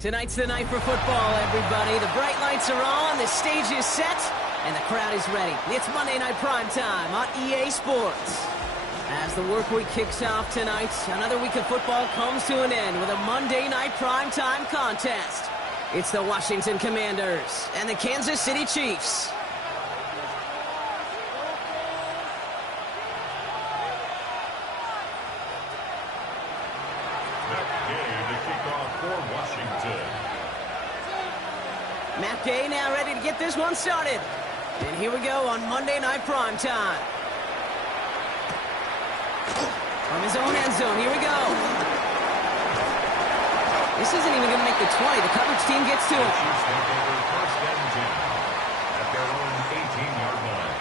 Tonight's the night for football, everybody. The bright lights are on, the stage is set, and the crowd is ready. It's Monday Night Primetime on EA Sports. As the work week kicks off tonight, another week of football comes to an end with a Monday Night Primetime contest. It's the Washington Commanders and the Kansas City Chiefs. Matt Gay now ready to get this one started. And here we go on Monday Night Primetime. From his own end zone, here we go. This isn't even going to make the 20. The coverage team gets to him. First and 10 at their own 18-yard line.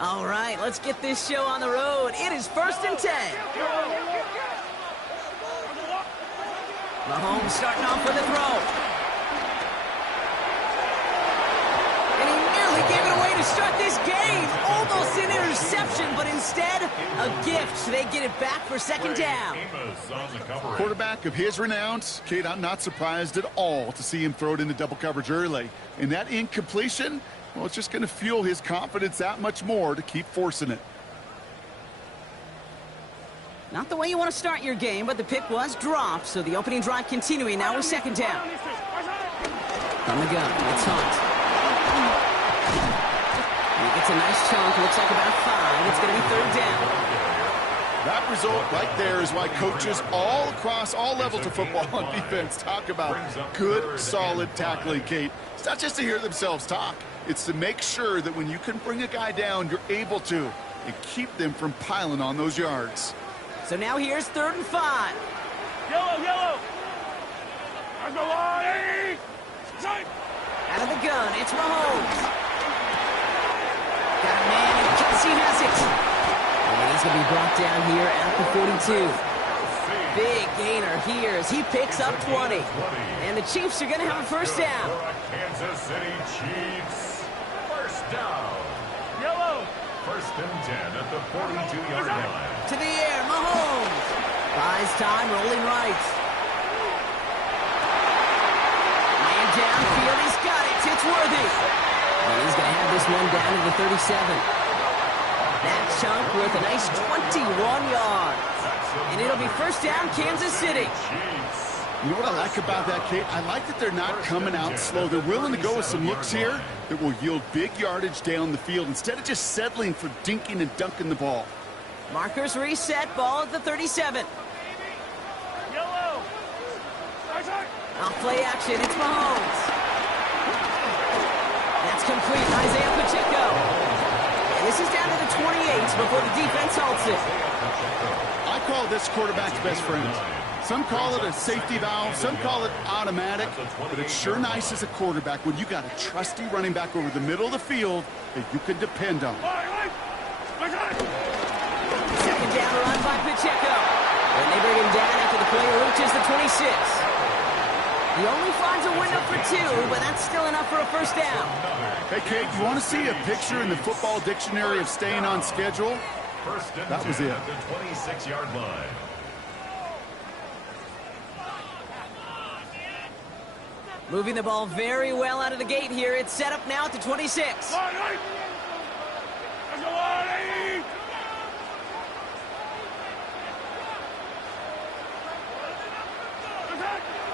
All right, let's get this show on the road. It is first and 10. Mahomes starting off with a throw. And he nearly gave it away to start this game. Almost an interception, but instead, a gift. They get it back for second down. Quarterback of his renounce, Kate, I'm not surprised at all to see him throw it into double coverage early. And that incompletion, well, it's just going to fuel his confidence that much more to keep forcing it. Not the way you want to start your game, but the pick was dropped, so the opening drive continuing now with second down. From the gun, it's Hunt. And he gets a nice chunk, looks like about 5. It's going to be third down. That result right there is why coaches all across all levels of football and defense talk about good, solid tackling, Kate. It's not just to hear themselves talk. It's to make sure that when you can bring a guy down, you're able to, and keep them from piling on those yards. So now here's third and 5. Yellow! Out of the gun, it's Mahomes. Got a man, and Kelsey has it. And he's going to be brought down here at the 42. Big gainer here as he picks up 20. And the Chiefs are going to have a first down. Kansas City Chiefs, first down. Yellow! First and 10 at the 42-yard line. To the air, Mahomes. Buys time, rolling right. Man downfield, he's got it. It's Worthy. And he's going to have this one down to the 37. That chunk with a nice 21 yards. And it'll be first down, Kansas City. You know what I like about that, Kate? I like that they're not coming out slow. They're willing to go with some looks here that will yield big yardage down the field instead of just settling for dinking and dunking the ball. Markers reset, ball at the 37. Yellow! Off play action, it's Mahomes. That's complete, Isaiah Pacheco. And this is down to the 28 before the defense halts it. I call this quarterback's best friend. Some call it a safety valve, some call it automatic, but it's sure nice as a quarterback when you got a trusty running back over the middle of the field that you can depend on. Second down run by Pacheco. And they bring him down after the player reaches the 26. He only finds a window for 2, but that's still enough for a first down. Hey, Kate, you want to see a picture in the football dictionary of staying on schedule? First and That was 10 it. at the 26-yard line. Moving the ball very well out of the gate here. It's set up now at the 26.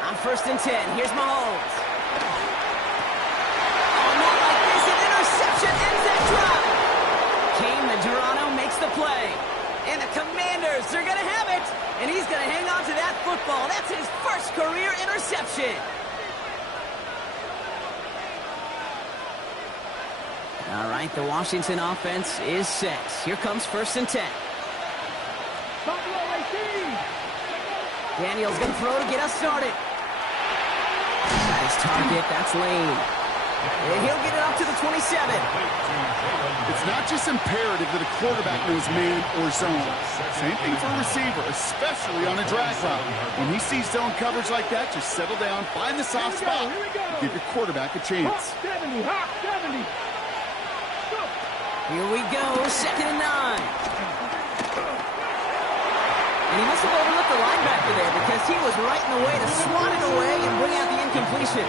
On first and 10, here's Mahomes. Oh, not like this. An interception ends that drive. Kane Medrano makes the play. And the Commanders, they're going to have it. And he's going to hang on to that football. That's his first career interception. All right, the Washington offense is set. Here comes first and 10. Daniel's going to throw to get us started. Nice target, that's Lane. And he'll get it up to the 27. It's not just imperative that a quarterback knows man or zone. Same thing for a receiver, especially on a drag route. When he sees zone coverage like that, just settle down, find the soft spot, and give your quarterback a chance. 70, hot 70. Here we go, 2nd and 9. And he must have overlooked the linebacker there because he was right in the way to swat it away and bring out the incompletion.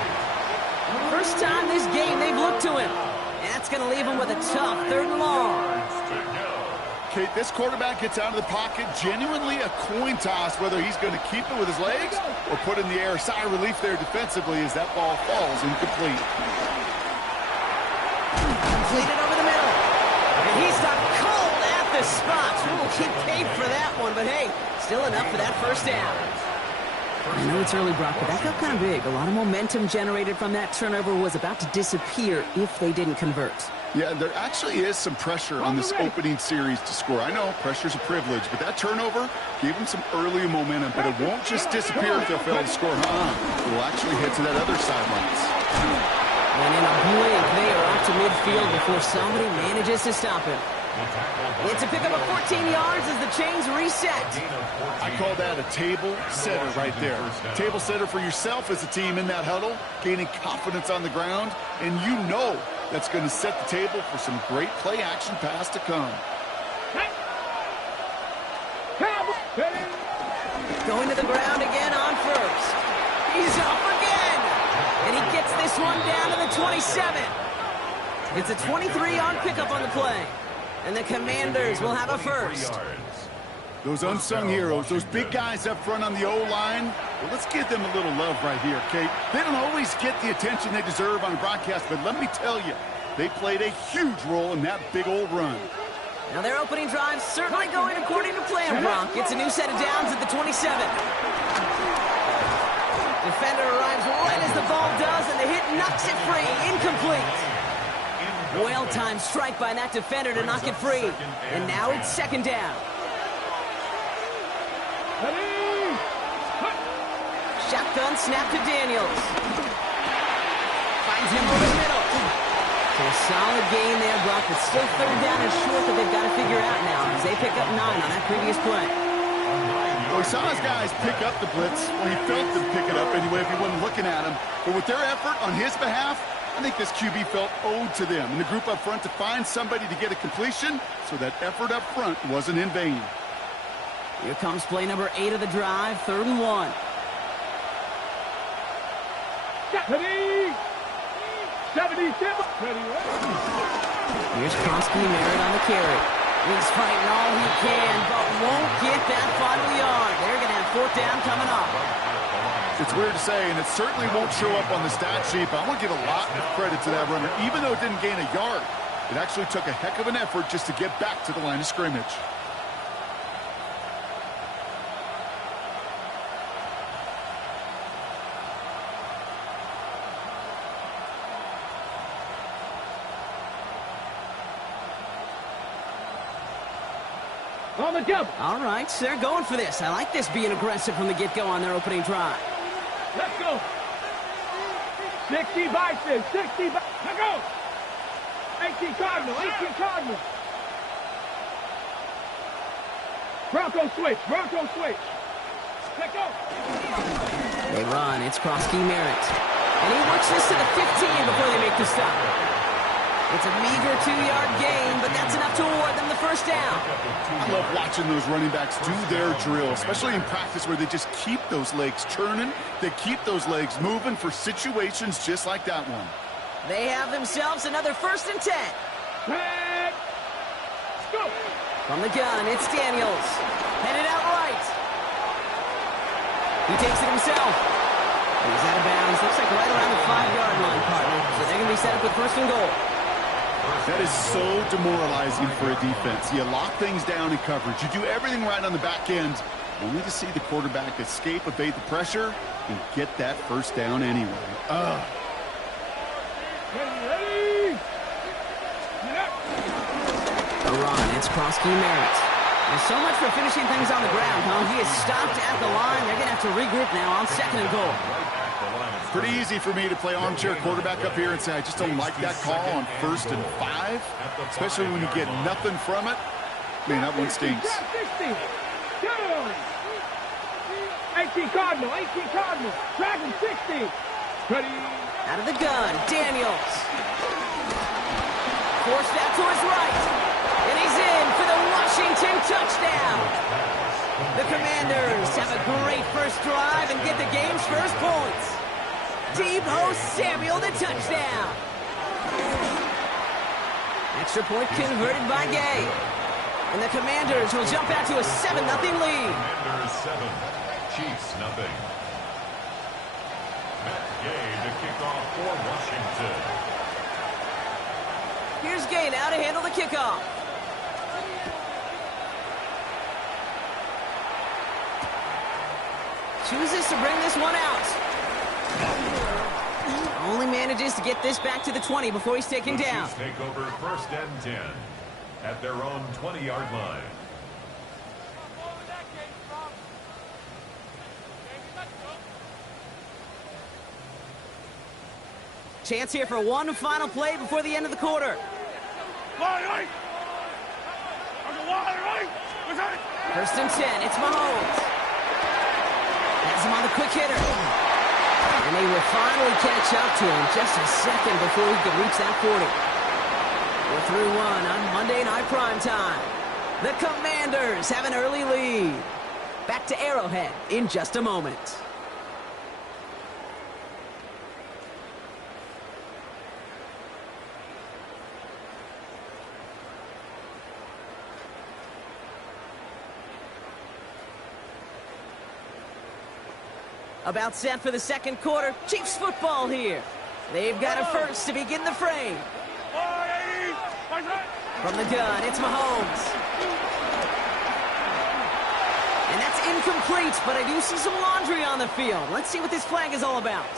First time this game they've looked to him. And that's going to leave him with a tough 3rd and long. Kate, this quarterback gets out of the pocket, genuinely a coin toss whether he's going to keep it with his legs or put it in the air. Sigh of relief there defensively as that ball falls incomplete. Completed over the middle. And he stopped cold at the spot. Ooh, he paid for that one, but hey, still enough for that 1st down. I know it's early, Brock, but that felt kind of big. A lot of momentum generated from that turnover was about to disappear if they didn't convert. Yeah, there actually is some pressure on this opening series to score. I know pressure's a privilege, but that turnover gave them some early momentum, but it won't just disappear if they'll fail to score. It will actually head to that other sidelines. And in a blink, they are up to midfield before somebody manages to stop him. It's a pickup of 14 yards as the chains reset. I call that a table setter right there. Table setter for yourself as a team in that huddle, gaining confidence on the ground, and you know that's going to set the table for some great play-action pass to come. Going to the ground again on 1st. He's off again. And he gets this one down to the 27. It's a 23-yard pickup on the play. And the Commanders will have a 1st. Those unsung heroes, those big guys up front on the O-line, well, let's give them a little love right here, Kate. They don't always get the attention they deserve on a broadcast, but let me tell you, they played a huge role in that big old run. Now their opening drive certainly going according to plan, Bronk. It's a new set of downs at the 27. Defender arrives right as the ball does, and the hit knocks it free. Incomplete. Well-timed strike by that defender to knock it free. And now it's 2nd down. Shotgun snap to Daniels. Finds him over the middle. So a solid gain there, Brock, but still 3rd down and short that they've got to figure out now as they pick up 9 on that previous play. Well, he saw his guys pick up the blitz. Well, he felt them pick it up anyway if he wasn't looking at him. But with their effort on his behalf, I think this QB felt owed to them and the group up front to find somebody to get a completion, so that effort up front wasn't in vain. Here comes play number 8 of the drive, 3rd and 1. Here's Krosky Merritt on the carry. He's fighting all he can, but won't get that final yard. They're going to have 4th down coming up. It's weird to say, and it certainly won't show up on the stat sheet, but I want to give a lot of credit to that runner. Even though it didn't gain a yard, it actually took a heck of an effort just to get back to the line of scrimmage. On the jump. All right, so they're going for this. I like this being aggressive from the get-go on their opening drive. Let's go. 60 Bison, 60 Bison. Let's go. 18 Cardinal, 18 Cardinal. Bronco switch, Bronco switch. Let's go. They run. It's Krosky Merritt. And he works this to the 15 before they make the stop. It's a meager 2-yard gain, but that's enough to award them the 1st down. I love watching those running backs do their drill, especially in practice where they just keep those legs churning. They keep those legs moving for situations just like that one. They have themselves another 1st and 10. Let's go. From the gun, it's Daniels. Headed out right. He takes it himself. He's out of bounds. Looks like right around the 5-yard line, partner. So they're going to be set up with 1st and goal. That is so demoralizing for a defense. You lock things down in coverage. You do everything right on the back end, only to see the quarterback escape, evade the pressure, and get that 1st down anyway. Ready. Iran, it's Krosky Merritt. There's so much for finishing things on the ground, huh? He is stopped at the line. They're going to have to regroup now on 2nd and goal. Pretty easy for me to play armchair quarterback up here and say I just don't like that call on 1st and 5, especially when you get nothing from it. Man, that one stinks. 18 Cardinal, 18 Cardinal. Dragon 60. Ready. Out of the gun, Daniels. Forced out to his right. And he's in for the Washington touchdown. The Commanders have a great first drive and get the game's first points. Deebo Samuel, the touchdown. Extra point converted by Gay. And the Commanders will jump out to a 7-0 lead. Commanders 7, Chiefs nothing. Matt Gay to kick off for Washington. Here's Gay now to handle the kickoff. Chooses to bring this one out. Only manages to get this back to the 20 before he's taken down. Chiefs take over 1st and 10 at their own 20-yard line. Chance here for one final play before the end of the quarter. First and 10, it's Mahomes. Has him on the quick hitter. And they will finally catch up to him just a second before he can reach that 40. We're through one on Monday Night Primetime. The Commanders have an early lead. Back to Arrowhead in just a moment. About set for the second quarter. Chiefs football here. They've got a first to begin the frame. From the gun, it's Mahomes. And that's incomplete, but I do see some laundry on the field. Let's see what this flag is all about.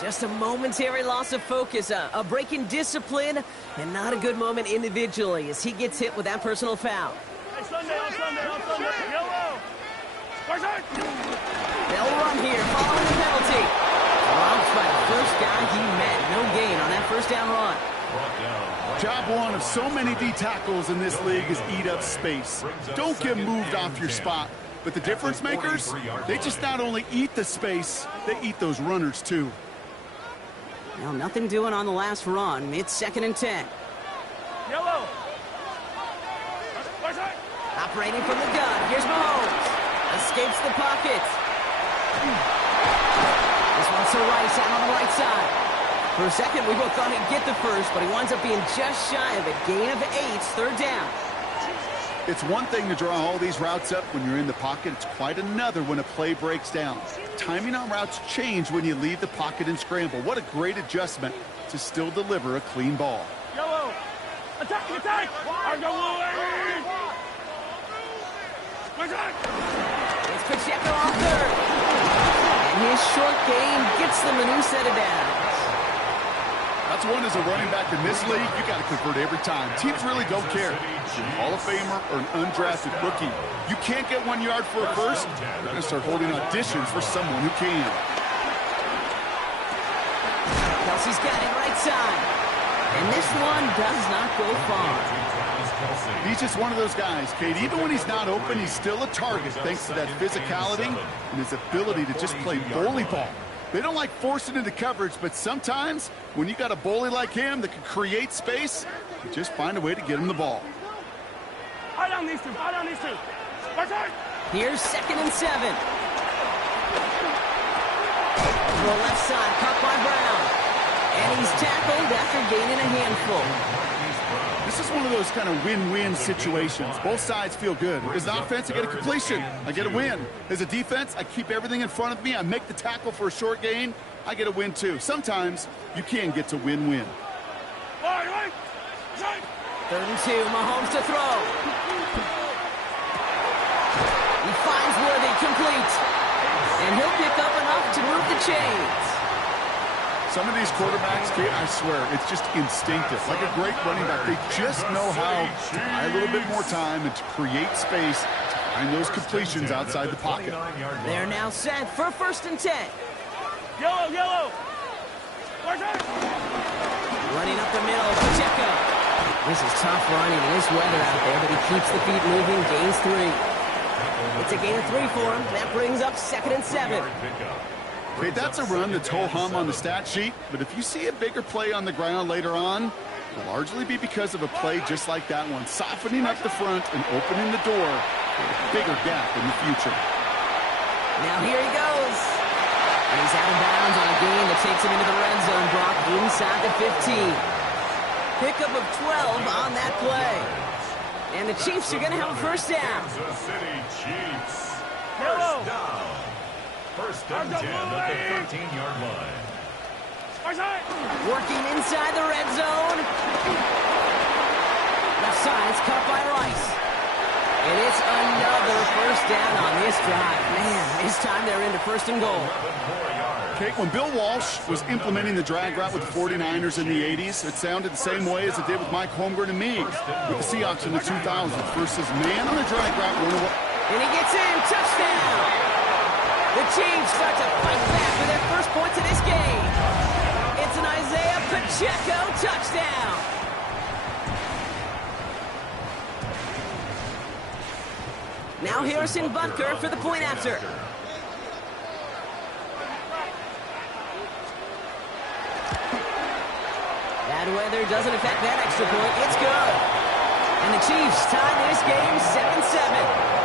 Just a momentary loss of focus, a break in discipline, and not a good moment individually as he gets hit with that personal foul. Hey, Sunday, yellow. They'll run here following the penalty. Dropped by the first guy he met. No gain on that first down run. Job one of so many D tackles in this league is eat up space. Don't get moved off your spot. But the difference makers, they just not only eat the space, they eat those runners too. Now nothing doing on the last run. It's 2nd and 10. Yellow. Operating from the gun. Here's Mahomes. Escapes the pocket. This one's to Rice out on the right side. For a second, we both thought he'd get the first, but he winds up being just shy of it. Gain of 8, 3rd down. It's one thing to draw all these routes up when you're in the pocket. It's quite another when a play breaks down. Timing on routes change when you leave the pocket and scramble. What a great adjustment to still deliver a clean ball. Yellow. Attack. It's Pacheco on 3rd. And his short gain gets them a new set of downs. That's one as a running back in this league, you got to convert every time. Teams really don't care. If you're a Hall of Famer or an undrafted rookie, you can't get 1 yard for a first, you're going to start holding auditions for someone who can. Kelsey's got it right side. And this one does not go far. He's just one of those guys, Kate. Even when he's not open, he's still a target thanks to that physicality and his ability to just play bully ball. They don't like forcing into coverage, but sometimes when you got a bully like him that can create space, you just find a way to get him the ball. Eye down these two. Here's 2nd and 7. Throw left side, caught by Brown. And he's tackled after gaining a handful. This is one of those kind of win-win situations. Both sides feel good. As an offense, I get a completion. I get a win. As a defense, I keep everything in front of me. I make the tackle for a short gain. I get a win, too. Sometimes you can get to win-win. 3rd and 2, Mahomes to throw. He finds Worthy complete. And he'll pick up enough to move the chains. Some of these quarterbacks, Kate, I swear, it's just instinctive. Like a great running back, they just know how to buy a little bit more time and to create space to find those completions outside the pocket. They're now set for 1st and 10. Yellow, yellow. Running up the middle, Pacheco. This is tough running in this weather out there, but he keeps the feet moving, gains 3. It's a gain of 3 for him. That brings up 2nd and 7. Okay, that's a run that's ho-hum on the stat sheet, but if you see a bigger play on the ground later on, it'll largely be because of a play just like that one, softening up the front and opening the door for a bigger gap in the future. Now here he goes. And he's out of bounds on a gain that takes him into the red zone, Brock, inside the 15. Pickup of 12 on that play. And the Chiefs are going to have a first down. Kansas City Chiefs. Yellow. First down. First and 10 at the 13-yard line. Working inside the red zone. Left side, it's caught by Rice. And it's another first down on this drive. Man, this time they're into 1st and goal. Okay, when Bill Walsh was implementing the drag route with the 49ers in the 80s, it sounded the same way as it did with Mike Holmgren and me with the Seahawks in the 2000s versus man on the drag route. And he gets in, touchdown! The Chiefs start to fight back with their first points of this game. It's an Isaiah Pacheco touchdown. Now Harrison Butker for the point after. Bad weather doesn't affect that extra point. It's good. And the Chiefs tie this game 7-7.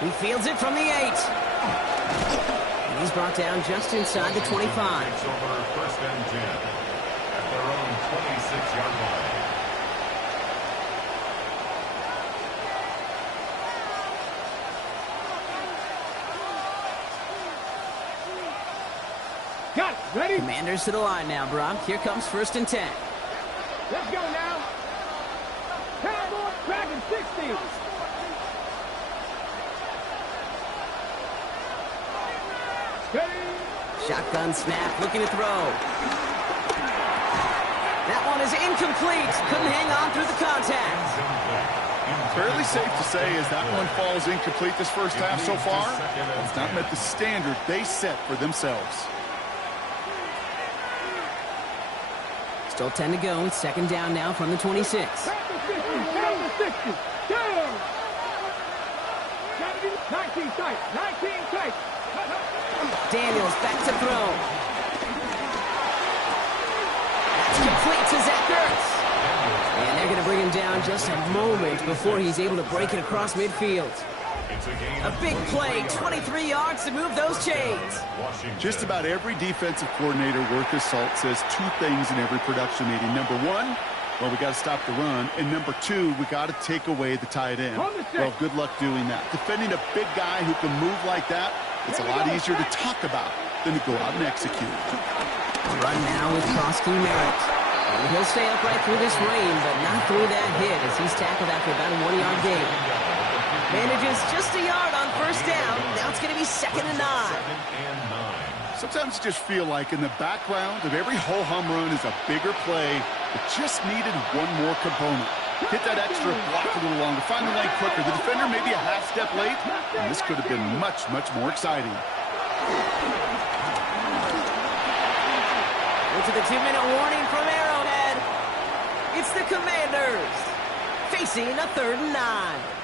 He fields it from the 8. And he's brought down just inside the 25. It's over 1st and 10 at their own 26-yard line. Got it. Ready? Commanders to the line now, Brock. Here comes 1st and 10. Let's go now. Cowboy Dragon 60. Shotgun snap, looking to throw. That one is incomplete. Couldn't hang on through the contact. Fairly safe to say as that one falls incomplete this first half so far, it's not met the standard they set for themselves. Still 10 to go. 2nd down now from the 26. 60. 19 tight. 19 tight. Daniels back to throw. That's complete to Zach Ertz. And they're going to bring him down just a moment before he's able to break it across midfield. A big play, 23 yards to move those chains. Just about every defensive coordinator worth his salt says 2 things in every production meeting. Number 1, well, we got to stop the run. And number 2, we got to take away the tight end. Well, good luck doing that. Defending a big guy who can move like that, it's a lot easier to talk about than to go out and execute. Run now with Krosky Merritt. And he'll stay upright through this rain, but not through that hit as he's tackled after about a 1-yard gain. Manages just a yard on 1st down. Now it's going to be 2nd and 9. Sometimes you just feel like in the background of every ho-hum run is a bigger play that just needed one more component. Hit that extra block a little longer, find the lane quicker. The defender maybe a half step late, and this could have been much, much more exciting. Into the 2-minute warning from Arrowhead. It's the Commanders facing a 3rd and 9.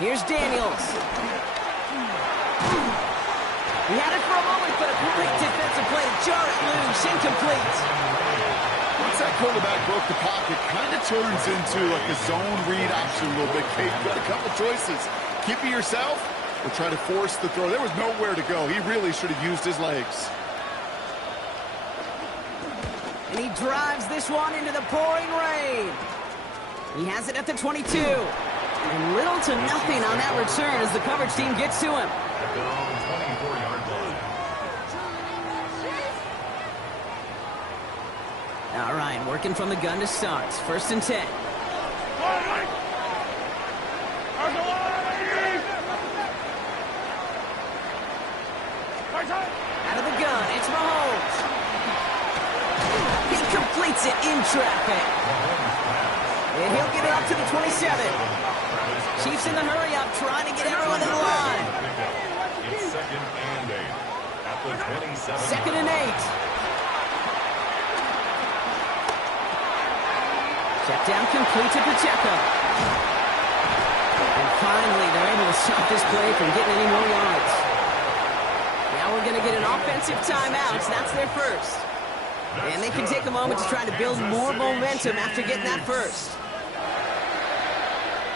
Here's Daniels. He had it for a moment, but a great defensive play to jar it loose. Incomplete. What's that that quarterback broke the pocket, kind of turns into like a zone read option a little bit, Kate. You've got a couple choices. Keep it yourself or try to force the throw. There was nowhere to go. He really should have used his legs. And he drives this one into the pouring rain. He has it at the 22. And little to nothing on that return as the coverage team gets to him. At their own 24-yard line. All right, working from the gun to start. 1st and 10. Out of the gun, it's Mahomes. He completes it in traffic. And he'll get it up to the 27. Chiefs in the hurry-up, trying to get everyone in the line. It's 2nd and 8 at the 27. 2nd and 8. Check down complete to Pacheco. And finally, they're able to stop this play from getting any more yards. Now we're going to get an offensive timeout. That's their first. And they can take a moment to try to build more momentum after getting that first.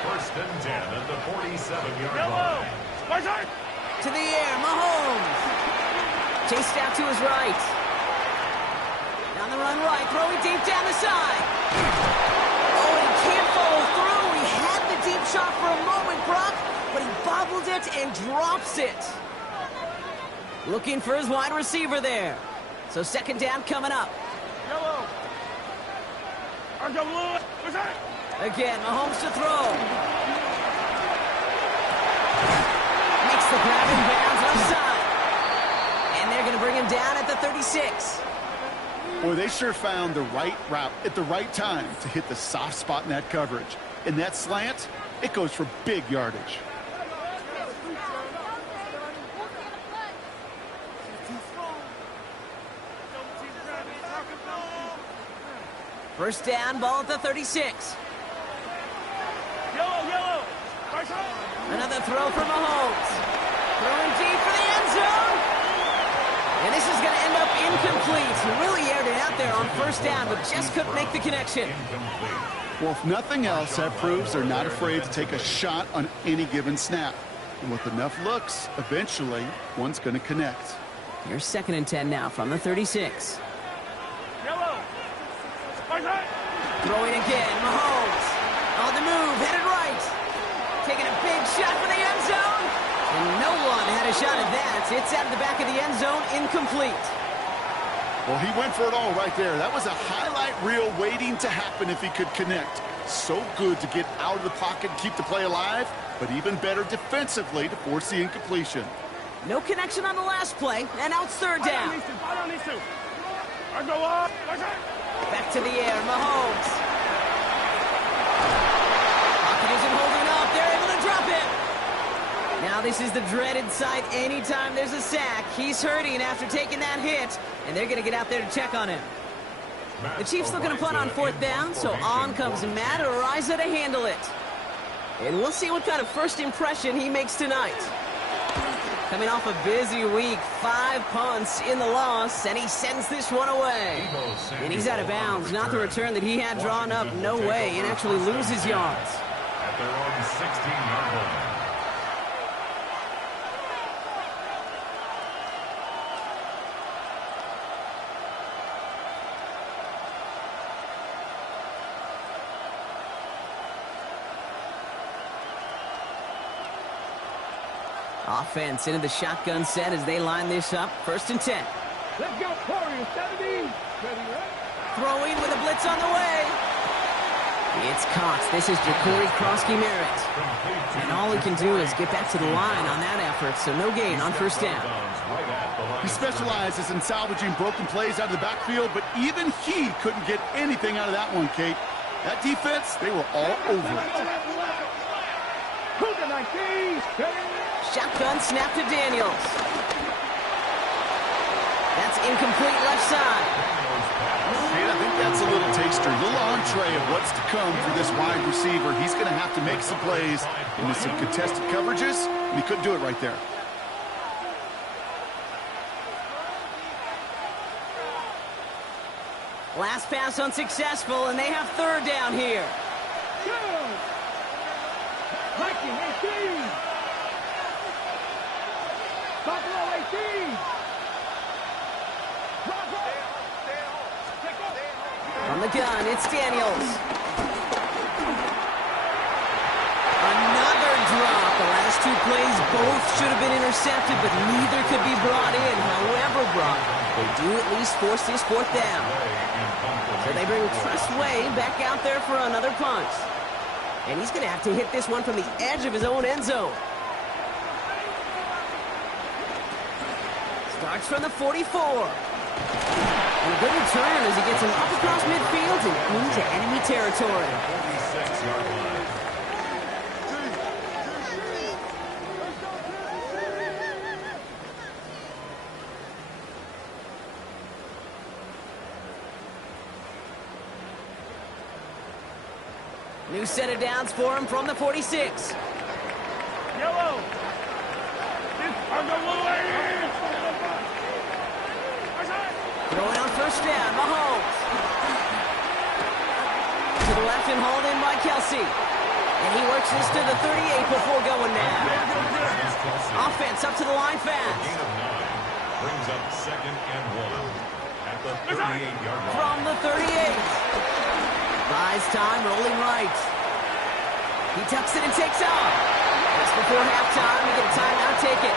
1st and 10 at the 47-yard line. To the air, Mahomes. Chased out to his right. Down the run right, throwing deep down the side. Oh, he can't follow through. He had the deep shot for a moment, Brock, but he bobbled it and drops it. Looking for his wide receiver there. So 2nd down coming up. Again, Mahomes to throw. Makes the grab and bounds left side. And they're going to bring him down at the 36. Boy, they sure found the right route at the right time to hit the soft spot in that coverage. And that slant, it goes for big yardage. First down, ball at the 36. Another throw for Mahomes. Throwing deep for the end zone. And this is going to end up incomplete. He really aired it out there on 1st down, but just couldn't make the connection. Well, if nothing else, that proves they're not afraid to take a shot on any given snap. And with enough looks, eventually, one's going to connect. Here's 2nd and 10 now from the 36. Throwing again, Mahomes. On the move, headed right. Taking a big shot for the end zone. And no one had a shot at that. It's out of the back of the end zone, incomplete. Well, he went for it all right there. That was a highlight reel waiting to happen if he could connect. So good to get out of the pocket and keep the play alive, but even better defensively to force the incompletion. No connection on the last play, and out 3rd down. Back to the air, Mahomes. Pocket isn't holding up. They're able to drop it. Now this is the dreaded sight anytime there's a sack. He's hurting after taking that hit, and they're going to get out there to check on him. The Chiefs looking to punt on 4th down, so on comes Matt Araiza to handle it. And we'll see what kind of first impression he makes tonight. Coming off a busy week, 5 punts in the loss, and he sends this one away. And he's out of bounds, not the return that he had drawn up, no way, and actually loses yards. At their own 16-yard line. Offense into the shotgun set as they line this up. 1st and 10. Let's go, Corey. 70. Throwing with a blitz on the way. It's caught. This is Jacory Krosky-Merritt. And all he can do is get back to the line on that effort, so no gain on 1st down. He specializes in salvaging broken plays out of the backfield, but even he couldn't get anything out of that one, Kate. That defense, they were all over it. Shotgun snap to Daniels. That's incomplete left side. And I think that's a little taster, a little entree of what's to come for this wide receiver. He's going to have to make some plays into some contested coverages, and he couldn't do it right there. Last pass unsuccessful, and they have third down here. Good. Viking 18. Buffalo 18. From the gun, it's Daniels. Another drop. The last two plays both should have been intercepted, but neither could be brought in. However, Brock, they do at least force this fourth down. So they bring Tressway back out there for another punt. And he's going to have to hit this one from the edge of his own end zone. Starts from the 44. And a good return as he gets him up across midfield and into enemy territory. 46-yard line. New set of downs for him from the 46. Yellow. Throwing on first down, Mahomes. To the left and hauled in by Kelsey. And he works this to the 38 before going down. Offense up to the line fast. Gain of 9 brings up 2nd and 1 at the 38-yard line. From the 38. Buys time, rolling right. He tucks it and takes off. Just before halftime, we get a timeout, take it.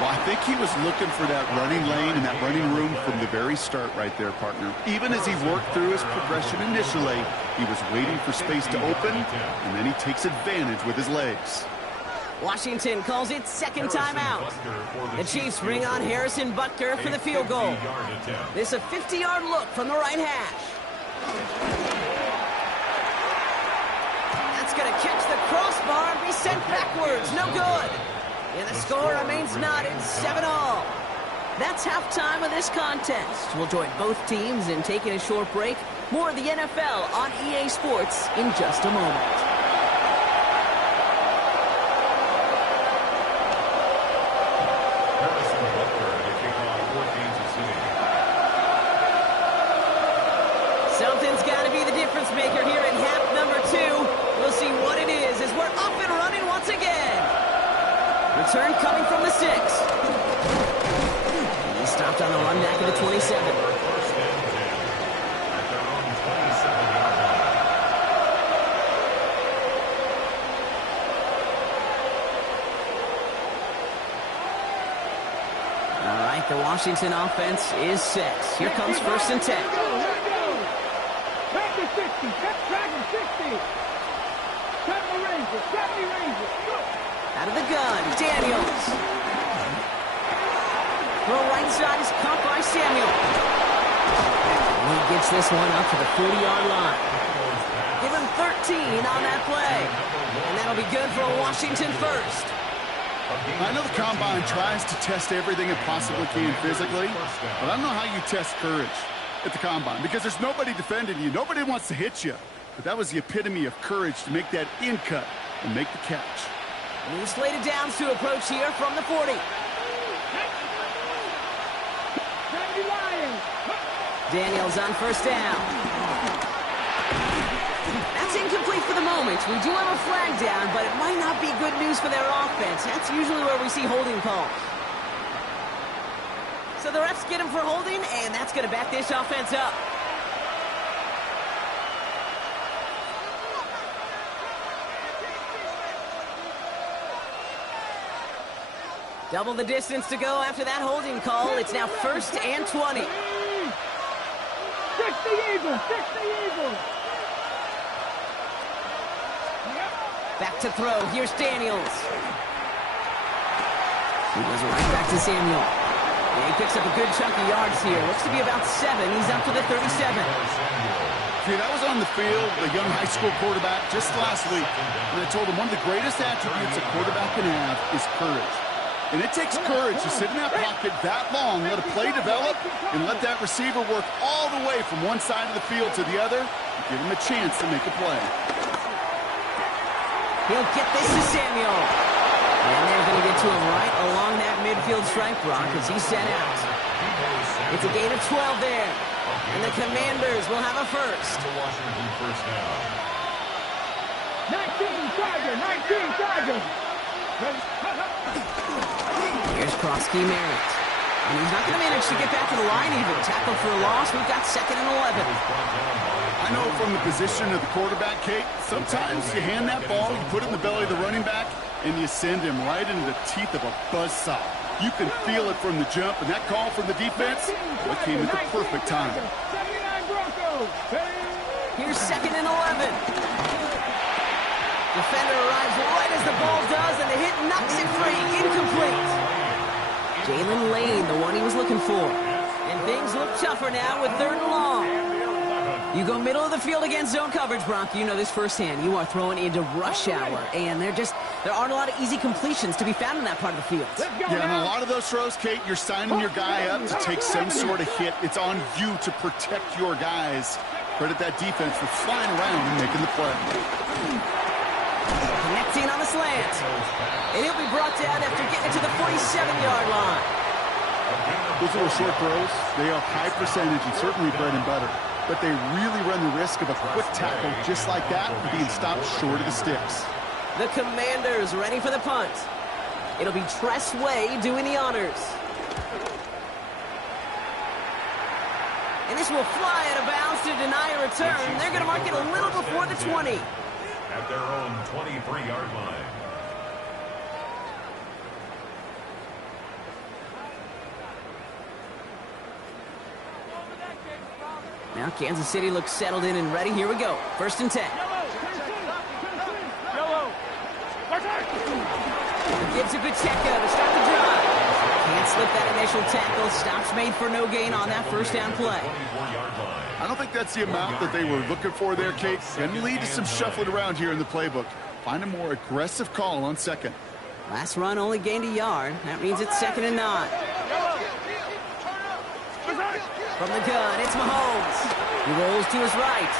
Well, I think he was looking for that running lane and that running room from the very start right there, partner. Even as he worked through his progression initially, he was waiting for space to open, and then he takes advantage with his legs. Washington calls it second timeout. The Chiefs bring on Harrison Butker for the field goal. This a 50-yard look from the right hash. That's going to catch the crossbar and be sent backwards. No good. And the score remains knotted 7-all. That's halftime of this contest. We'll join both teams in taking a short break. More of the NFL on EA Sports in just a moment. Harrison Butker to kick off 14 to 0. Something's got to be the difference maker here in half number 2. We'll see what it is as we're up and running once again. Return coming from the 6. He stopped on the run back of the 27. First and 10 at their own 27-yard line. All right, the Washington offense is set. Here comes first and 10. Back to 60. Track him 60. Track the Rangers. Track the Rangers. Out of the gun, Daniels. Throw right side is caught by Samuel. And he gets this one up to the 40-yard line. Give him 13 on that play. And that'll be good for a Washington first. I know the Combine tries to test everything it possibly can physically, but I don't know how you test courage at the Combine because there's nobody defending you. Nobody wants to hit you. But that was the epitome of courage to make that in cut and make the catch. New slated downs to approach here from the 40. Daniels on first down. That's incomplete for the moment. We do have a flag down, but it might not be good news for their offense. That's usually where we see holding calls. So the refs get him for holding, and that's going to back this offense up. Double the distance to go after that holding call. It's now first and 20. 60 Eagles! 60 Eagles! Back to throw. Here's Daniels. He goes right back to Samuel. And he picks up a good chunk of yards here. Looks to be about 7. He's up to the 37. See, that was on the field, a young high school quarterback just last week. And I told him one of the greatest attributes a quarterback can have is courage. And it takes courage to sit in that pocket that long, let a play develop, and let that receiver work all the way from one side of the field to the other, and give him a chance to make a play. He'll get this to Samuel. And they're going to get to him right along that midfield stripe, Brock, as he's set out. It's a gain of 12 there. And the Commanders will have a first. The Washington first down. 19 Tigers, 19 Tigers. Here's Kroski Merritt. And he's not going to manage to get back to the line even. Tackled for a loss. We've got 2nd and 11. I know from the position of the quarterback, Kate, sometimes you hand that ball, you put it in the belly of the running back, and you send him right into the teeth of a buzzsaw. You can feel it from the jump, and that call from the defense, it came at the perfect time. 79 Broncos. Here's 2nd and 11. Defender arrives right as the ball does, and the hit knocks it free. Incomplete. Jalen Lane, the one he was looking for. And things look tougher now with 3rd and long. You go middle of the field against zone coverage, Bronco. You know this firsthand. You are throwing into rush hour, and there aren't a lot of easy completions to be found in that part of the field. Yeah, and a lot of those throws, Kate, you're signing your guy up to take some sort of hit. It's on you to protect your guys. Credit that defense for flying around and making the play. Connecting on the slant. And he'll be brought down after getting it to the 47-yard line. Those little short throws, they are high percentage and certainly bread and butter. But they really run the risk of a quick tackle just like that and being stopped short of the sticks. The Commanders ready for the punt. It'll be Tress Way doing the honors. And this will fly out of bounds to deny a return. They're going to mark it a little before the 20. At their own 23-yard line. Now Kansas City looks settled in and ready. Here we go. 1st and 10. Gives a good check to start the drive. Can't slip that initial tackle. Stops made for no gain on that 1st down play. I don't think that's the amount that they were looking for there, Kate. Can lead to some shuffling around here in the playbook. Find a more aggressive call on 2nd. Last run only gained a yard. That means it's 2nd and 9. From the gun, it's Mahomes. He rolls to his right.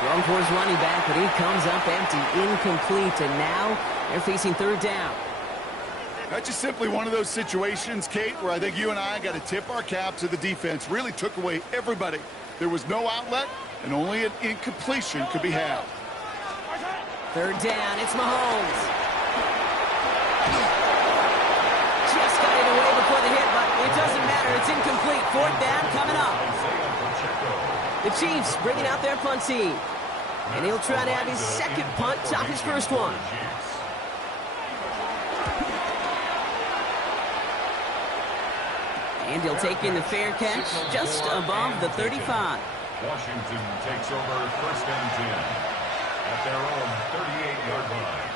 Throwing for his running back, but he comes up empty, incomplete, and now they're facing 3rd down. That's just simply one of those situations, Kate, where I think you and I got to tip our cap to the defense. Really took away everybody. There was no outlet, and only an incompletion could be had. 3rd down, it's Mahomes. Just got it away before the hit, but it doesn't matter. It's incomplete. 4th down coming up. The Chiefs bringing out their punt team. And he'll try to have his 2nd punt top his 1st one. And he'll take in the fair catch just above the 35. Washington takes over 1st and 10 at their own 38-yard line.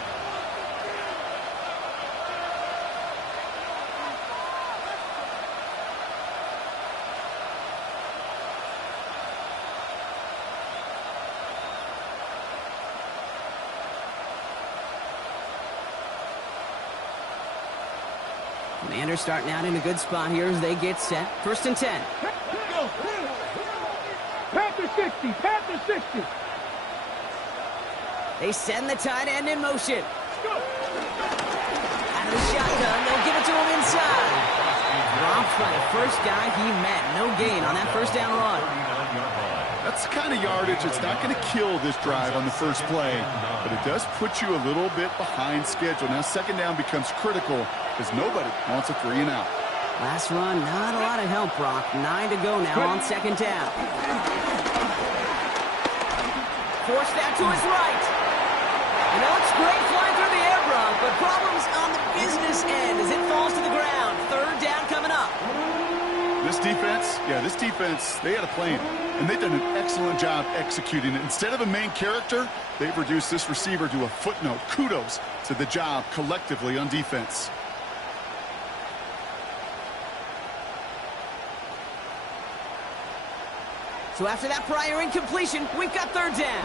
Commanders starting out in a good spot here as they get set. 1st and 10. Panther 60, Panther 60. They send the tight end in motion. Out of the shotgun, they'll give it to him inside. Dropped by the first guy he met. No gain on that 1st down run. That's the kind of yardage that's not going to kill this drive on the first play, but it does put you a little bit behind schedule. Now 2nd down becomes critical because nobody wants a 3 and out. Last run, not a lot of help, Brock. 9 to go now on 2nd down. Forced that to his right. You know, it's great flying through the air, Brock, but problems on the business end as it falls to the ground. 3rd down coming up. This defense, they had a plan, and they've done an excellent job executing it. Instead of a main character, they've reduced this receiver to a footnote. Kudos to the job collectively on defense. So after that prior incompletion, we've got 3rd down.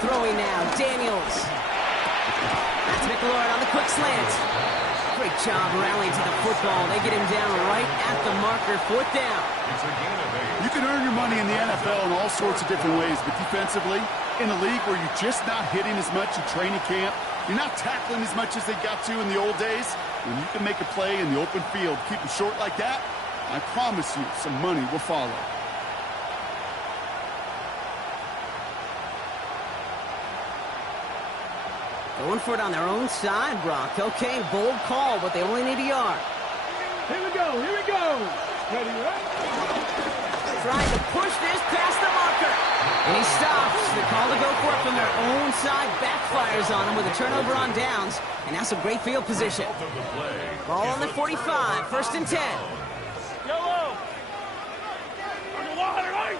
Throwing now, Daniels. That's McLaurin on the quick slant. Great job rallying to the football. They get him down right at the marker. 4th down. You can earn your money in the NFL in all sorts of different ways, but defensively, in a league where you're just not hitting as much in training camp, You're not tackling as much as they got to in the old days. When you can make a play in the open field, keep them short like that, I promise you some money will follow. Going for it on their own side, Brock. Okay, bold call, but they only need a yard. Here we go, here we go. Ready, right? Trying to push this past the marker. And he stops. The call to go for it from their own side backfires on him with a turnover on downs. And now some great field position. Ball on the 45, 1st and 10. Yellow. On the water, right?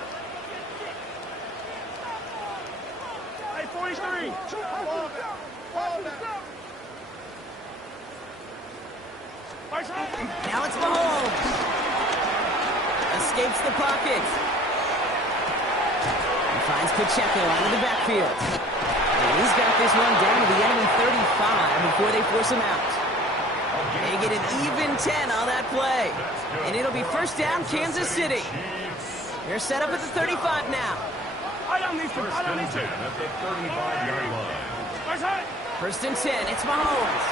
Hey, 43. Now it's Mahomes. Escapes the pocket. And finds Pacheco out of the backfield. And he's got this one down to the enemy 35 before they force him out. They get an even 10 on that play. And it'll be 1st down, Kansas City. They're set up at the 35 now. I don't need to. At the 35-yard line. 1st and 10, it's Mahomes.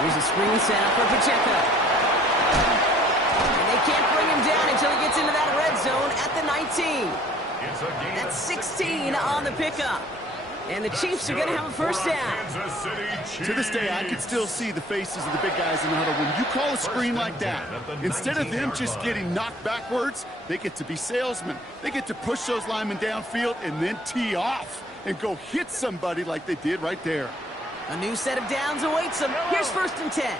Here's a screen set up for Pacheco. And they can't bring him down until he gets into that red zone at the 19. That's 16 on the pickup. And the Chiefs are going to have a 1st down. To this day, I can still see the faces of the big guys in the huddle. When you call a screen like that, instead of them just getting knocked backwards, they get to be salesmen. They get to push those linemen downfield and then tee off and go hit somebody like they did right there. A new set of downs awaits them. Here's 1st and 10.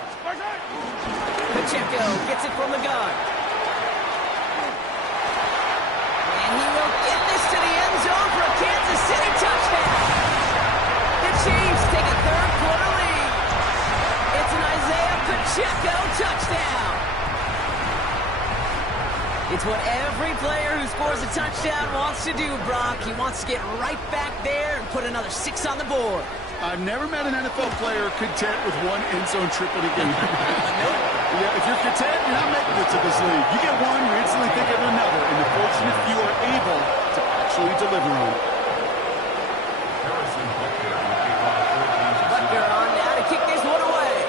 Pacheco gets it from the gun. And he will get this to the end zone for a Kansas City touchdown. The Chiefs take a 3rd quarter lead. It's an Isaiah Pacheco touchdown. It's what every player who scores a touchdown wants to do, Brock. He wants to get right back there and put another 6 on the board. I've never met an NFL player content with one end zone trip in a game. Yeah, if you're content, you're not making it to this league. You get one, you instantly think of another, and the fortunate few are able to actually deliver on it. Butker on now to kick this one away.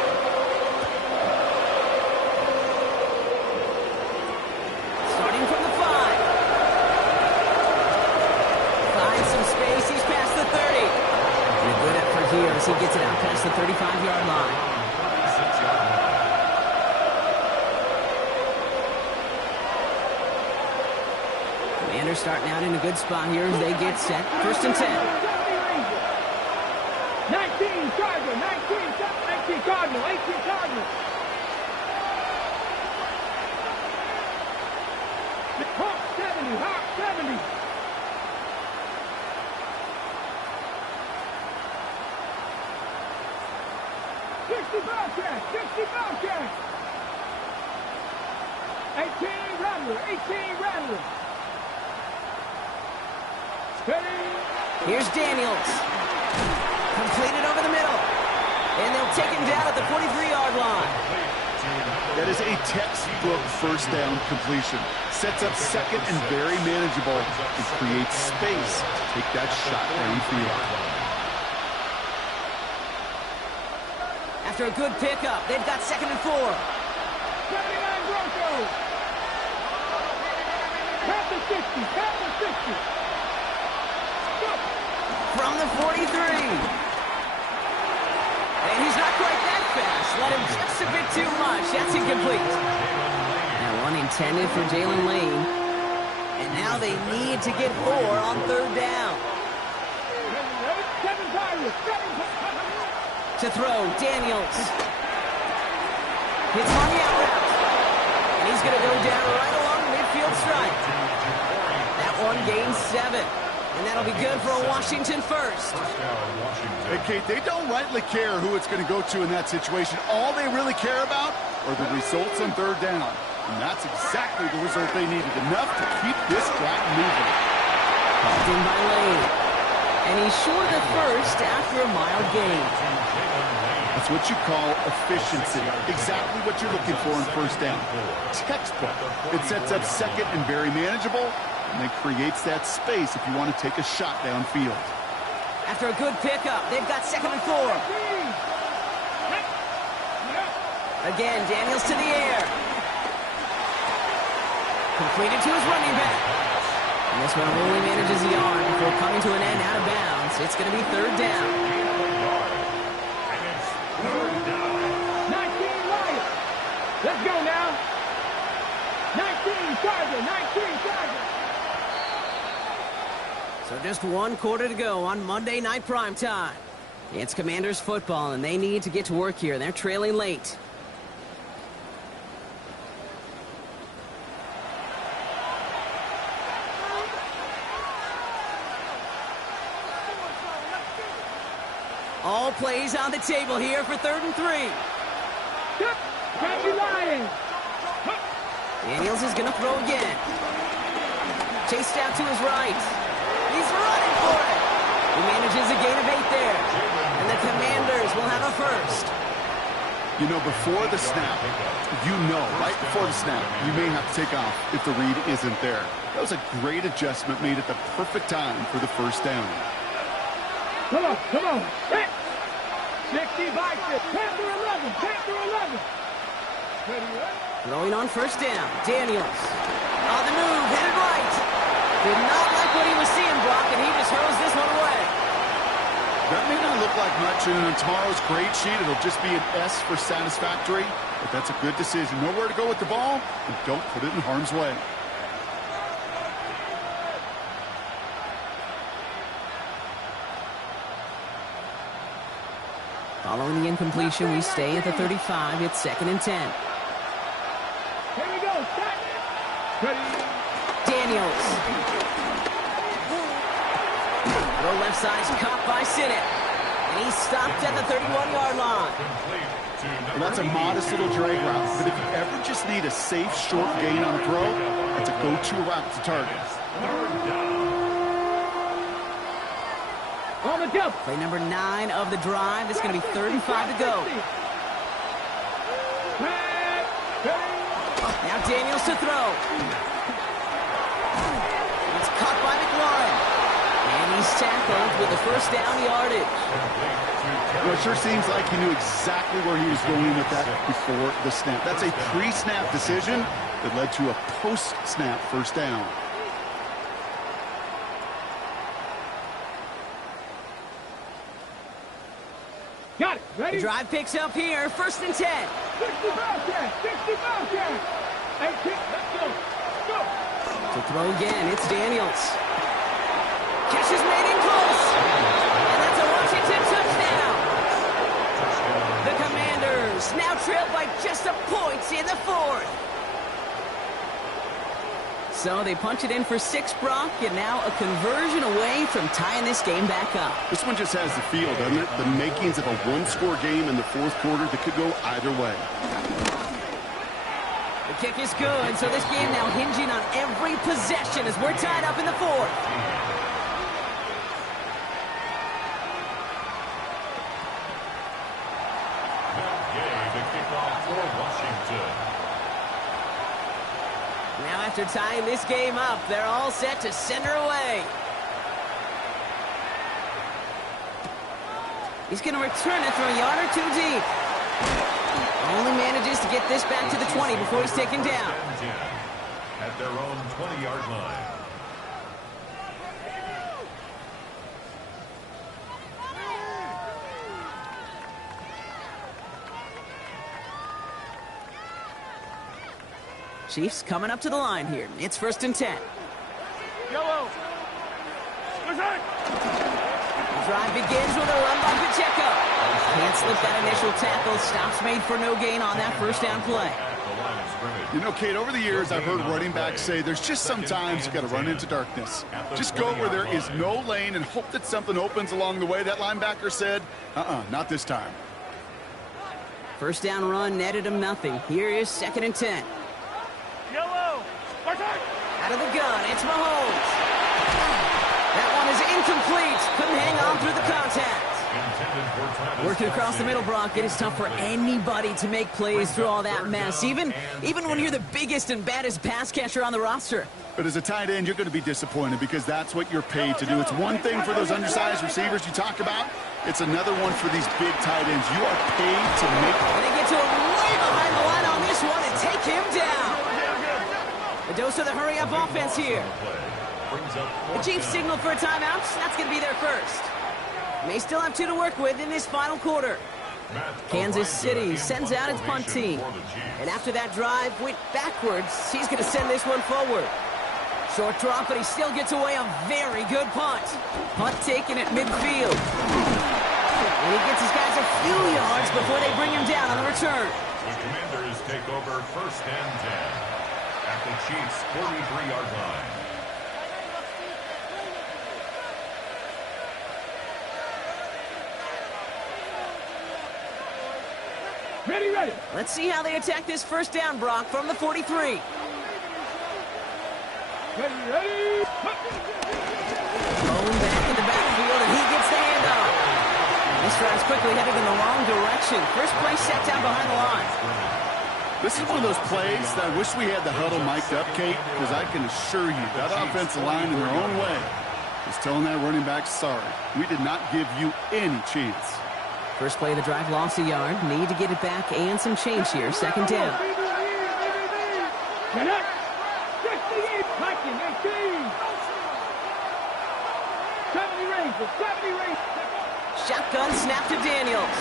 Starting from the 5. Finds some space, he's past the 30. And a good effort here as he gets it out past the 35-yard line. Commanders starting out in a good spot here as they get set. 1st and 10. 19 Cardinal, 19 Cardinal, 18 Cardinal. Hawk 70. 60 Bobcats, 18 Rattler. Steady. Here's Daniels. Completed over the middle. And they'll take him down at the 43-yard line. That is a textbook 1st down completion. Sets up 2nd and very manageable and creates space to take that shot downfield. After a good pickup, they've got 2nd and 4. 79 Broncos. Past the 60. From the 43. And he's not quite that fast. Let him just a bit too much. That's incomplete. That one intended for Jalen Lane. And now they need to get 4 on 3rd down. To throw, Daniels. Hits on the out route. And he's going to go down right along the midfield stripe. That one gains 7. And that'll be good for a Washington 1st. Hey, Kate, they don't rightly care who it's going to go to in that situation. All they really care about are the results on 3rd down. And that's exactly the result they needed. Enough to keep this drive moving. Popped in by Lane. And he's short of 1st after a mild gain. That's what you call efficiency. Exactly what you're looking for in 1st down. Textbook. It sets up 2nd and very manageable, and then creates that space if you want to take a shot downfield. After a good pickup, they've got 2nd and 4. Again, Daniels to the air. Completed to his running back. And this one only manages a yard before coming to an end out of bounds. It's going to be 3rd down. 19 Lions. Let's go now. 19 Charger. 19 Charger. So just 1 quarter to go on Monday Night Primetime. It's Commanders football, and they need to get to work here. They're trailing late. All plays on the table here for 3rd and 3. Catch you, Lions. Daniels is going to throw again. Chased out to his right. He's running for it. He manages a gain of 8 there. And the Commanders will have a first. You know, before the snap, right before the snap, you may have to take off if the read isn't there. That was a great adjustment made at the perfect time for the first down. Come on, come on. 60 Vikings. Panther 11. Panther 11. Throwing on first down. Daniels. On the move, headed right. Did not like what he was seeing, Brock, and he just hurls this one away. That may not look like much, and on tomorrow's grade sheet, it'll just be an S for satisfactory, but that's a good decision. Know where to go with the ball, and don't put it in harm's way. Following the incompletion, we stay at the 35. It's 2nd and 10. Here we go. Start. Daniels. Throw left side's caught by Sinnott. And he's stopped at the 31-yard line. Well, that's a modest little drag route, but if you ever just need a safe, short gain on a throw, that's a go-to route to target. On the jump. Play number 9 of the drive. It's going to be 3rd and 5 to go. Now Daniels to throw. It's caught by McLaurin. And he's tackled with the first down yardage. Well, it sure seems like he knew exactly where he was going with that before the snap. That's a pre-snap decision that led to a post-snap first down. Got it. Ready? The drive picks up here. 1st and 10. 65 yards. 65 yards. 18. Let's go. Go. To throw again, it's Daniels. Catch is made in close. And that's a Washington touchdown. The Commanders now trail by just a point in the 4th. So they punch it in for 6, Brock, and now a conversion away from tying this game back up. This one just has the feel, doesn't it? The makings of a one-score game in the 4th quarter that could go either way. The kick is good, so this game now hinging on every possession as we're tied up in the 4th. The kickoff for Washington. Now after tying this game up, they're all set to send her away. He's going to return it from a yard or 2 deep. Only manages to get this back to the 20 before he's taken down. At their own 20-yard line. Chiefs coming up to the line here. It's 1st and 10. Yellow. The drive begins with a run by Pacheco. Can't slip that initial tackle. Stops made for no gain on that first down play. You know, Kate, over the years, I've heard running backs say there's just sometimes you got to run into darkness. Just go where there is no lane and hope that something opens along the way. That linebacker said, not this time. First down run netted him nothing. Here is 2nd and 10. Yellow. Out of the gun, it's Mahomes. That one is incomplete. Couldn't hang on through the contact. Working across the middle, Brock. It is tough for anybody to make plays through all that mess, even when you're the biggest and baddest pass catcher on the roster. But as a tight end, you're going to be disappointed because that's what you're paid to do. It's one thing for those undersized receivers you talk about. It's another one for these big tight ends. You are paid to make... And they get to him way behind the line on this one and take him down. The dose of the hurry-up offense here. The Chiefs signal for a timeout. That's going to be their first. May still have 2 to work with in this final quarter. Kansas City sends out its punt team. And after that drive went backwards, he's going to send this one forward. Short drop, but he still gets away a very good punt. Punt taken at midfield. And he gets his guys a few yards before they bring him down on the return. The Commanders take over 1st and 10 at the Chiefs' 43-yard line. Ready. Let's see how they attack this first down, Brock, from the 43. Ready. Bone back in the backfield, and he gets the handoff. This drive's quickly headed in the wrong direction. First play set down behind the line. This is one of those plays that I wish we had the huddle mic'd up, Kate, because I can assure you that offensive line in their own way is telling that running back, sorry, we did not give you any chance. First play of the drive lost a yard. Need to get it back and some change here. Second down. Get up. 68, Hutchins, 18. 70 Rangers, 70 Rangers. Shotgun snap to Daniels.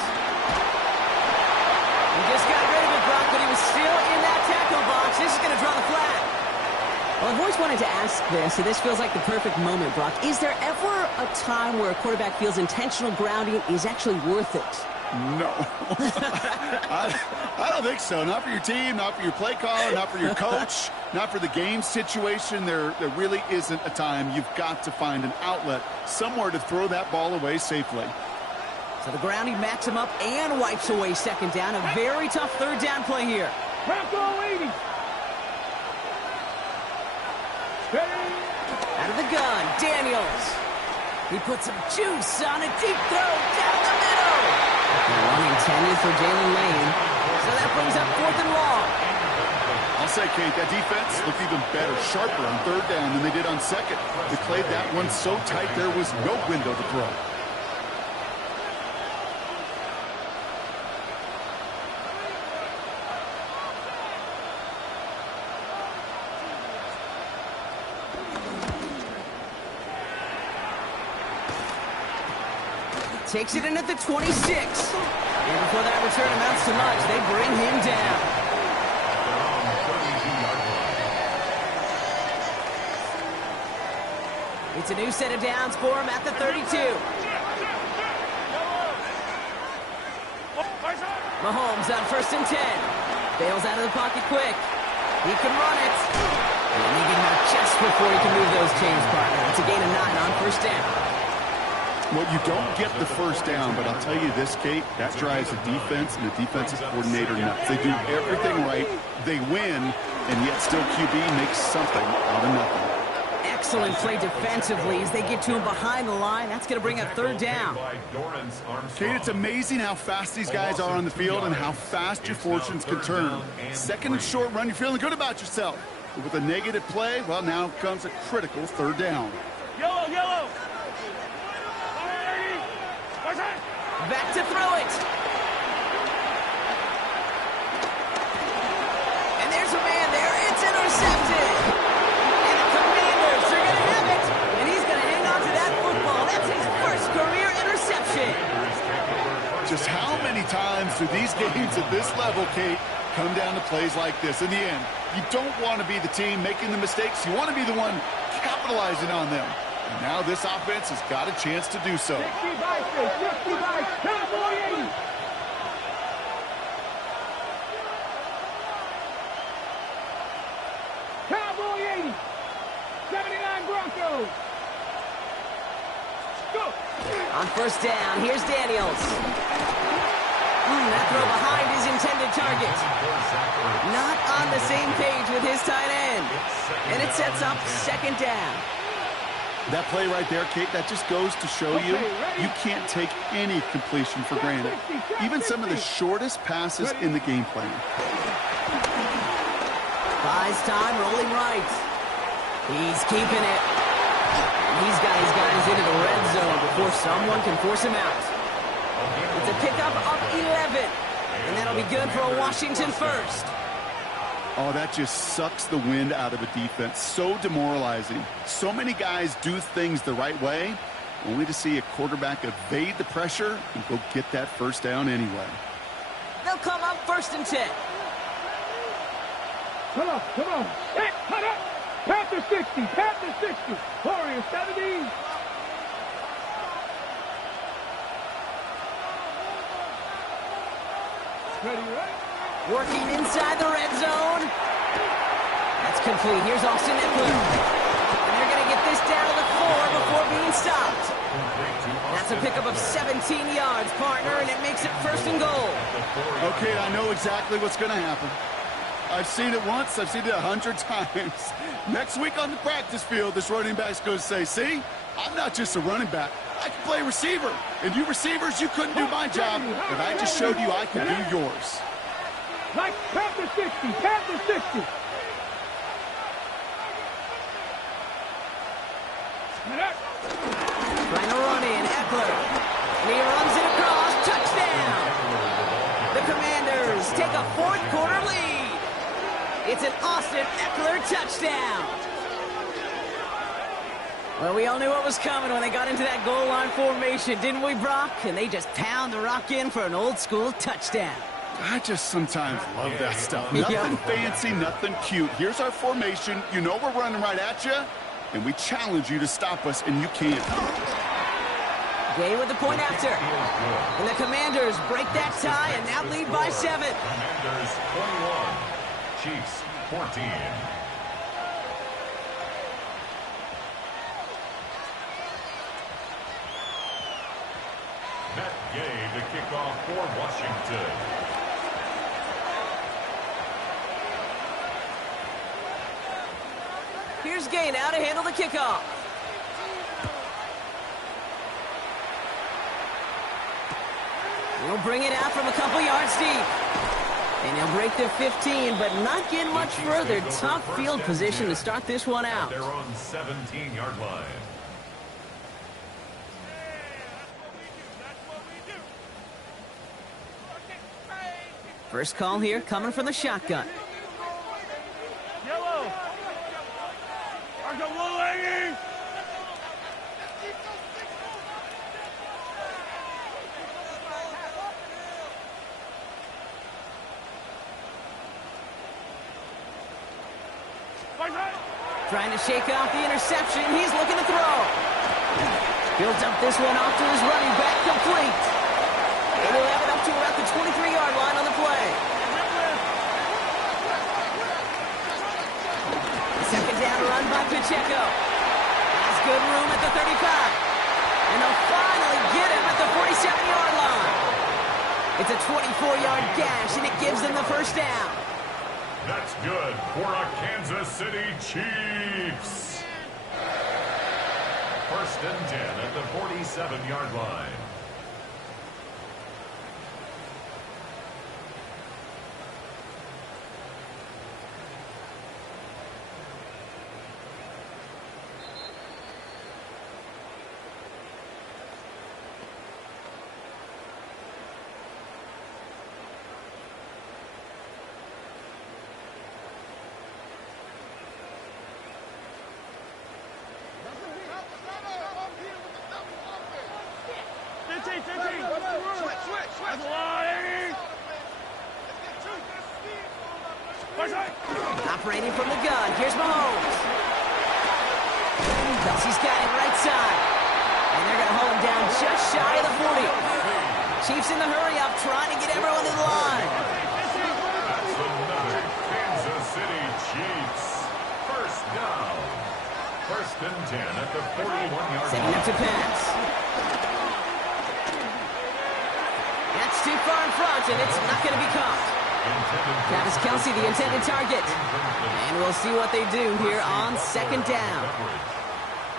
He just got rid of it, Brock, but he was still in that tackle box. This is going to draw the flag. Well, I've always wanted to ask this, and this feels like the perfect moment, Brock. Is there ever a time where a quarterback feels intentional grounding is actually worth it? No. I don't think so. Not for your team, not for your play caller, not for your coach, not for the game situation. There really isn't a time. You've got to find an outlet, somewhere to throw that ball away safely. So the grounding backs him up and wipes away second down. A very tough third down play here. Bronco 80. Out of the gun, Daniels. He puts some juice on a deep throw down the middle. Long intended for Jalen Lane. So that brings up 4th and long. I'll say, Kate, that defense looked even better, sharper on third down than they did on second. They played that one so tight there was no window to throw. Takes it in at the 26. And before that return amounts to much, they bring him down. It's a new set of downs for him at the 32. Mahomes on 1st and 10. Bails out of the pocket quick. He can run it. And they get him out just before he can move those chains, partner. It's a gain of 9 on 1st down. Well, you don't get the first down, but I'll tell you this, Kate, that drives the defense and the defensive coordinator nuts. They do everything right, they win, and yet still QB makes something out of nothing. Excellent play defensively as they get to him behind the line. That's going to bring up 3rd down. Kate, it's amazing how fast these guys are on the field and how fast your fortunes can turn. Second and short run, you're feeling good about yourself. But with a negative play, well, now comes a critical 3rd down. Yellow. Back to throw it. And there's a man there. It's intercepted. And the Commanders are going to have it. And he's going to hang on to that football. That's his first career interception. Just how many times do these games at this level, Kate, come down to plays like this? In the end, you don't want to be the team making the mistakes. You want to be the one capitalizing on them. And now this offense has got a chance to do so. 60 by Cowboy 80. Cowboy 80. 79 Broncos. Go. On 1st down, here's Daniels. That throw behind his intended target. Not on the same page with his tight end. And it sets up 2nd down. That play right there, Kate, that just goes to show you can't take any completion for granted. Even some of the shortest passes in the game plan. Buys time, rolling right. He's keeping it. He's got his guys into the red zone before someone can force him out. It's a pickup of 11. And that'll be good for a Washington first. Oh, that just sucks the wind out of a defense. So demoralizing. So many guys do things the right way, only to see a quarterback evade the pressure and go get that first down anyway. They'll come up 1st and 10. Come on. Hey, cut up. Panther 60. Panther 60. Warrior 70. Ready, right? Working inside the red zone. That's complete. Here's Austin Eckler. And they're going to get this down to the 4 before being stopped. That's a pickup of 17 yards, partner, and it makes it 1st and goal. Okay, I know exactly what's going to happen. I've seen it once. I've seen it 100 times. Next week on the practice field, this running back's going to say, see, I'm not just a running back. I can play receiver. And you receivers, you couldn't do my job, but I just showed you I could do yours. Like Panther 60. Panther 60. Trying to run in, Eckler. And he runs it across. Touchdown! The Commanders take a 4th quarter lead. It's an Austin Eckler touchdown. Well, we all knew what was coming when they got into that goal line formation, didn't we, Brock? And they just pound the rock in for an old-school touchdown. I just sometimes love that stuff. Nothing fancy, nothing cute. Here's our formation. You know we're running right at you, and we challenge you to stop us, and you can't. Gay with the point after. And the Commanders break that tie and now lead by 7. Commanders 21, Chiefs 14. Matt Gay to kick off for Washington. Here's Gay now to handle the kickoff. He'll bring it out from a couple yards deep. And he'll break the 15, but not get much further. Tough field position to start this one out. They're on 17-yard line. First call here coming from the shotgun. Yellow. Trying to shake off the interception. He's looking to throw. Builds up this one off to his running back, complete. And he'll have it up to about the 23-yard line on the play. Second down run by Pacheco. Has good room at the 35. And they'll finally get him at the 47-yard line. It's a 24-yard gash, and it gives them the first down. That's good for a Kansas City Chiefs. 1st and 10 at the 47-yard line. Operating from the gun, here's Mahomes. Kelsey's got it right side. And they're going to hold him down just shy of the 40. Chiefs in the hurry-up, trying to get everyone to the line. That's another Kansas City Chiefs. First down. 1st and 10 at the 41-yard line. Setting up to pass. That's too far in front, and it's not going to be caught. Travis Kelce, the intended target. And we'll see what they do here on 2nd down.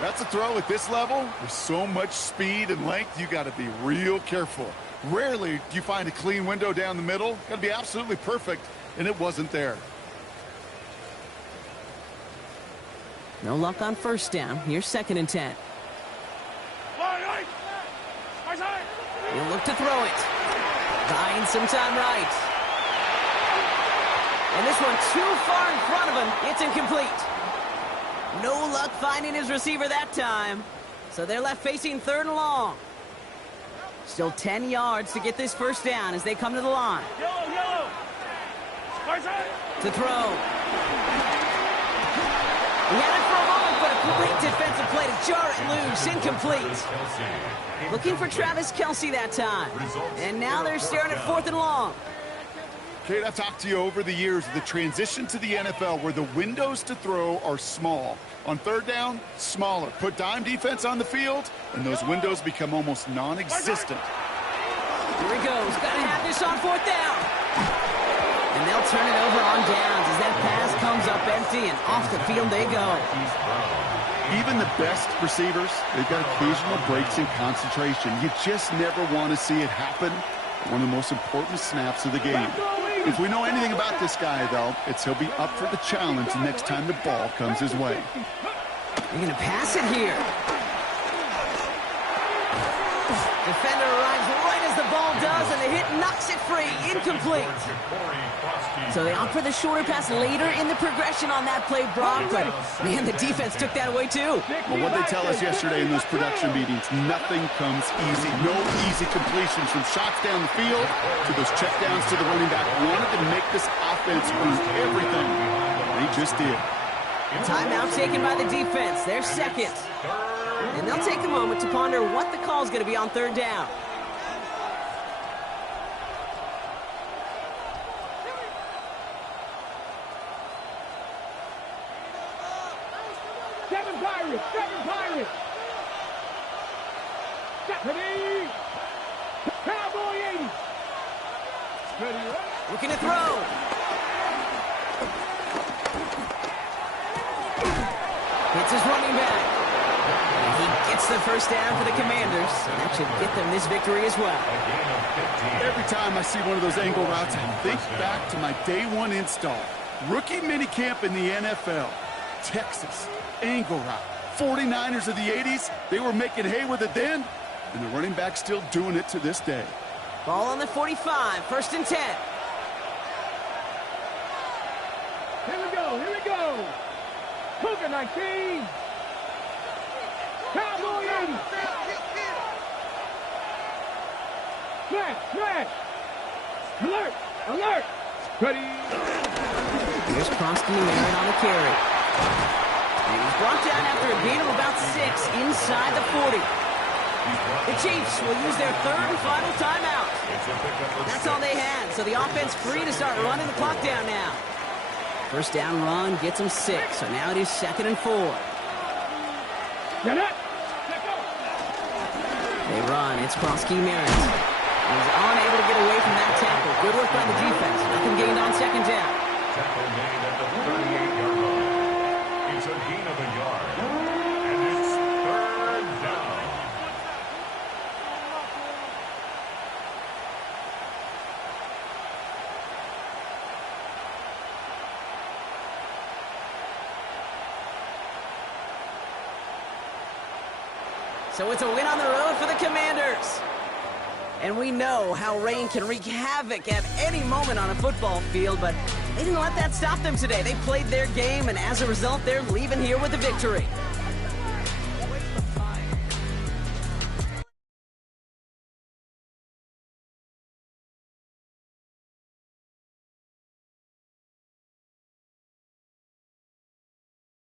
That's a throw at this level. With so much speed and length, you got to be real careful. Rarely do you find a clean window down the middle. Got to be absolutely perfect, and it wasn't there. No luck on first down. Here's 2nd and 10. He'll look to throw it. Buying some time right. And this one too far in front of him. It's incomplete. No luck finding his receiver that time. So they're left facing 3rd and long. Still 10 yards to get this first down as they come to the line. Yellow. To throw. He had it for a moment, but a great defensive play to jar it loose. Incomplete. Looking for Travis Kelce that time. And now they're staring at 4th and long. Kate, I've talked to you over the years of the transition to the NFL where the windows to throw are small. On 3rd down, smaller. Put dime defense on the field, and those windows become almost non-existent. Here he goes. Got to have this on 4th down. And they'll turn it over on downs as that pass comes up empty, and off the field they go. Even the best receivers, they've got occasional breaks in concentration. You just never want to see it happen. One of the most important snaps of the game. If we know anything about this guy, though, it's he'll be up for the challenge the next time the ball comes his way. They're going to pass it here. Defender arrives right as the ball does, and the hit knocks it free. Incomplete. So they opt for the shorter pass later in the progression on that play, Brock. But, man, the defense took that away, too. Well, what they tell us yesterday in those production meetings, nothing comes easy. No easy completions from shots down the field to those checkdowns to the running back. Wanted to make this offense earn everything. They just did. Timeout taken by the defense. They're 2nd. And they'll take a moment to ponder what the call is going to be on 3rd down. Seven Pirates. Ready. Cowboy 80. Ready. Looking to throw. Hits his running back. And he gets the first down for the Commanders. And that should get them this victory as well. Every time I see one of those angle routes, I think back to my day 1 install. Rookie minicamp in the NFL. Texas. Angle route. 49ers of the 80s, they were making hay with it then, and the running back's still doing it to this day. Ball on the 45, 1st and 10. Here we go. Cougar 19. Cowboy 80. Smash. Alert. Ready. Here's Kronsky Merritt on the carry. And he's brought down after a gain of about 6 inside the 40. The Chiefs will use their 3rd and final timeout. That's all they had, so the offense free to start running the clock down now. First down run gets them 6, so now it is 2nd and 4. They run. It's Kronsky Merritt. He's unable to get away from that tackle. Good work by the defense. Nothing gained on 2nd down. Tackle made at the 38-yard line. It's a gain of a yard. And it's 3rd down. So it's a win on the road for the Commanders. And we know how rain can wreak havoc at any moment on a football field, but they didn't let that stop them today. They played their game, and as a result, they're leaving here with a victory.